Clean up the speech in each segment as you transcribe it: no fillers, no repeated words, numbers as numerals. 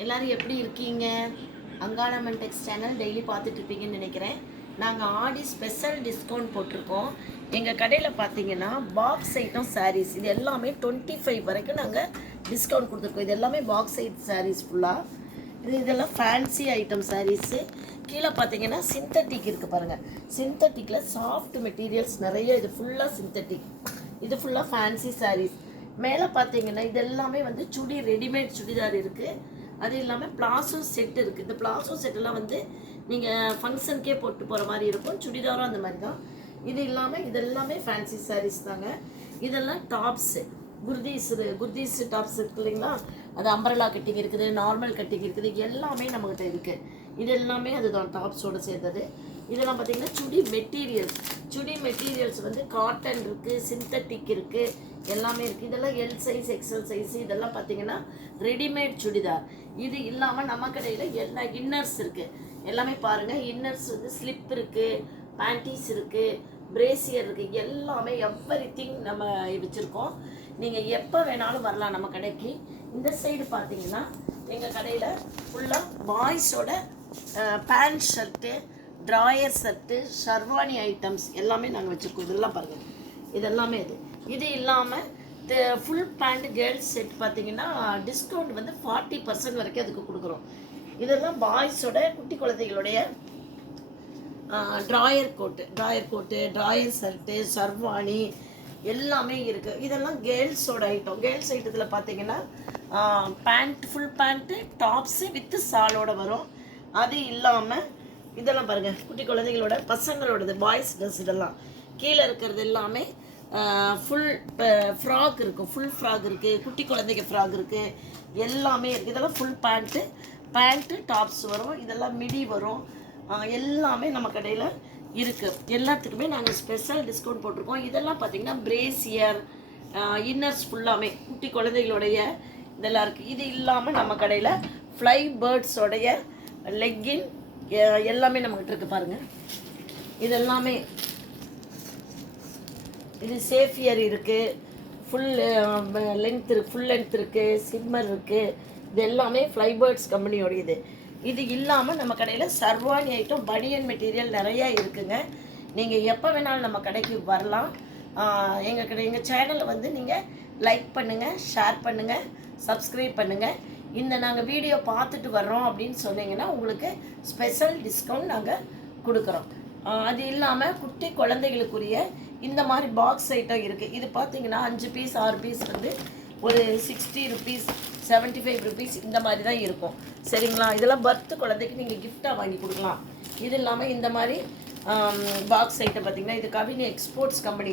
எல்லோரும் எப்படி இருக்கீங்க? அங்காளம்மன் டெக்ஸ் சேனல் டெய்லி பார்த்துட்ருப்பீங்கன்னு நினைக்கிறேன். நாங்கள் ஆடி ஸ்பெஷல் டிஸ்கவுண்ட் போட்டிருக்கோம். எங்கள் கடையில் பார்த்தீங்கன்னா பாக்ஸ் ஐட்டம் சாரீஸ் இது எல்லாமே 25 வரைக்கும் நாங்கள் டிஸ்கவுண்ட் கொடுத்துருக்கோம். இது எல்லாமே பாக்ஸ் ஐட் சாரீஸ் ஃபுல்லாக. இதெல்லாம் ஃபேன்சி ஐட்டம் சாரீஸு. கீழே பார்த்தீங்கன்னா சிந்தட்டிக் இருக்குது பாருங்கள். சிந்தட்டிக்கில் சாஃப்ட் மெட்டீரியல்ஸ் நிறைய. இது ஃபுல்லாக சிந்தட்டிக். இது ஃபுல்லாக ஃபேன்சி சாரீஸ். மேலே பார்த்தீங்கன்னா இது எல்லாமே வந்து ரெடிமேட் சுடிதார் இருக்குது. அது இல்லாமல் பிளாசோ செட் இருக்குது. இந்த பிளாசோ செட்டெல்லாம் வந்து நீங்கள் ஃபங்க்ஷனுக்கே போட்டு போகிற மாதிரி இருக்கும். சுடிதாரும் அந்த மாதிரி தான். இது இல்லாமல் இதெல்லாமே ஃபேன்சி சாரீஸ் தாங்க. இதெல்லாம் டாப்ஸு, குர்தீஸ் டாப்ஸ் இருக்குது இல்லைங்களா? அது அம்பரலா கட்டிங் இருக்குது, நார்மல் கட்டிங் இருக்குது, எல்லாமே நம்மக்கிட்ட இருக்குது. இது எல்லாமே அதுதான் டாப்ஸோடு சேர்ந்தது. இதெல்லாம் பார்த்திங்கன்னா சுடி மெட்டீரியல்ஸ் வந்து காட்டன் இருக்குது, சிந்தட்டிக் இருக்குது, எல்லாமே இருக்குது. இதெல்லாம் எல் சைஸ், எக்ஸல் சைஸு. இதெல்லாம் பார்த்திங்கன்னா ரெடிமேட் சுடிதார். இது இல்லாமல் நம்ம கடையில் எல்லா இன்னர்ஸ் இருக்குது. எல்லாமே பாருங்கள். இன்னர்ஸ் வந்து ஸ்லிப் இருக்குது, பேண்டீஸ் இருக்குது, பிரேசியர் இருக்குது, எல்லாமே எவ்ரிதிங் நம்ம வச்சுருக்கோம். நீங்கள் எப்போ வேணாலும் வரலாம் நம்ம கடைக்கு. இந்த சைடு பார்த்தீங்கன்னா எங்கள் கடையில் ஃபுல்லாக பாய்ஸோட pant shirt, drawer shirt, sherwani items எல்லாமே நாங்கள் வச்சுருக்கோம். இதெல்லாம் பாருங்கள். இதெல்லாமே இது இல்லாமல் ஃபுல் பேண்ட் கேர்ள்ஸ் செட் பார்த்தீங்கன்னா டிஸ்கவுண்ட் வந்து 40% வரைக்கும் அதுக்கு கொடுக்குறோம். இதெல்லாம் பாய்ஸோட குட்டி குழந்தைகளுடைய drawer coat, drawer shirt, sherwani எல்லாமே இருக்குது. இதெல்லாம் கேர்ள்ஸோட ஐட்டம். கேர்ள்ஸ் ஐட்டத்தில் பார்த்தீங்கன்னா பேண்ட், ஃபுல் பேண்ட்டு, டாப்ஸு வித்து சாலோடு வரும். அது இல்லாமல் இதெல்லாம் பாருங்கள். குட்டி குழந்தைகளோட பசங்களோடது பாய்ஸ் ட்ரெஸ். இதெல்லாம் கீழே இருக்கிறது எல்லாமே ஃபுல் ஃப்ராக் இருக்குது. ஃபுல் ஃப்ராக் இருக்குது, குட்டி குழந்தைங்க ஃப்ராக் இருக்குது, எல்லாமே இருக்குது. இதெல்லாம் ஃபுல் பேண்ட்டு டாப்ஸ் வரும். இதெல்லாம் மிடி வரும். எல்லாமே நம்ம கடையில் இருக்குது. எல்லாத்துக்குமே நாங்கள் ஸ்பெஷல் டிஸ்கவுண்ட் போட்டிருக்கோம். இதெல்லாம் பார்த்திங்கன்னா பிரேசியர், இன்னர்ஸ் ஃபுல்லாமே குட்டி குழந்தைகளுடைய இதெல்லாம் இருக்குது. இது இல்லாமல் நம்ம கடையில் ஃப்ளை பேர்ட்ஸோடைய லெக்கின் எல்லாமே நம்மக்கிட்ட இருக்குது பாருங்கள். இதெல்லாமே இது சேஃபியர் இருக்குது, ஃபுல் லென்த் இருக்குது, சிம்மர் இருக்குது. இது எல்லாமே ஃப்ளைபேர்ட்ஸ் கம்பெனியோடையது. இது இல்லாமல் நம்ம கடையில் சர்வானி ஐட்டம், பனியன் மெட்டீரியல் நிறையா இருக்குங்க. நீங்கள் எப்போ வேணாலும் நம்ம கடைக்கு வரலாம். எங்கள் சேனலை வந்து நீங்கள் லைக் பண்ணுங்கள், ஷேர் பண்ணுங்கள், சப்ஸ்கிரைப் பண்ணுங்கள். இந்த நாங்கள் வீடியோ பார்த்துட்டு வர்றோம் அப்படின்னு சொன்னீங்கன்னா உங்களுக்கு ஸ்பெஷல் டிஸ்கவுண்ட் நாங்கள் கொடுக்குறோம். அது இல்லாமல் குட்டி குழந்தைகளுக்குரிய இந்த மாதிரி பாக்ஸ் ஐட்டம் இருக்குது. இது பார்த்தீங்கன்னா 5 பீஸ் 6 பீஸ் வந்து ஒரு 60 ருபீஸ், 75 ருபீஸ் இந்த மாதிரி தான் இருக்கும். சரிங்களா? இதெல்லாம் பர்த் குழந்தைக்கு நீங்கள் கிஃப்டாக வாங்கி கொடுக்கலாம். இது இல்லாமல் இந்த மாதிரி பாக்ஸ் ஐட்டம் பார்த்திங்கன்னா இது கவினி எக்ஸ்போர்ட்ஸ் கம்பெனி.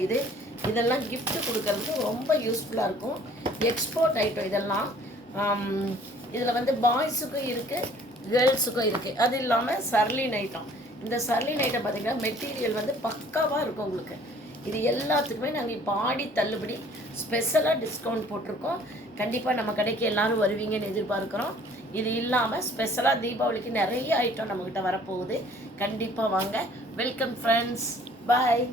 இதெல்லாம் கிஃப்ட்டு கொடுக்கறதுக்கு ரொம்ப யூஸ்ஃபுல்லாக இருக்கும். எக்ஸ்போர்ட் ஐட்டம் இதெல்லாம். இதில் வந்து பாய்ஸுக்கும் இருக்குது, கேர்ள்ஸுக்கும் இருக்குது. அது இல்லாமல் சர்லின் ஐட்டம். இந்த சர்லின் ஐட்டம் பார்த்திங்கன்னா மெட்டீரியல் வந்து பக்காவாக இருக்கும் உங்களுக்கு. இது எல்லாத்துக்குமே நாங்கள் இப்போ ஆடி தள்ளுபடி ஸ்பெஷலாக டிஸ்கவுண்ட் போட்டிருக்கோம். கண்டிப்பாக நம்ம கடைக்கு எல்லோரும் வருவீங்கன்னு எதிர்பார்க்குறோம். இது இல்லாமல் ஸ்பெஷலாக தீபாவளிக்கு நிறைய ஐட்டம் நம்மக்கிட்ட வரப்போகுது. கண்டிப்பாக வாங்க. Welcome friends. பாய்.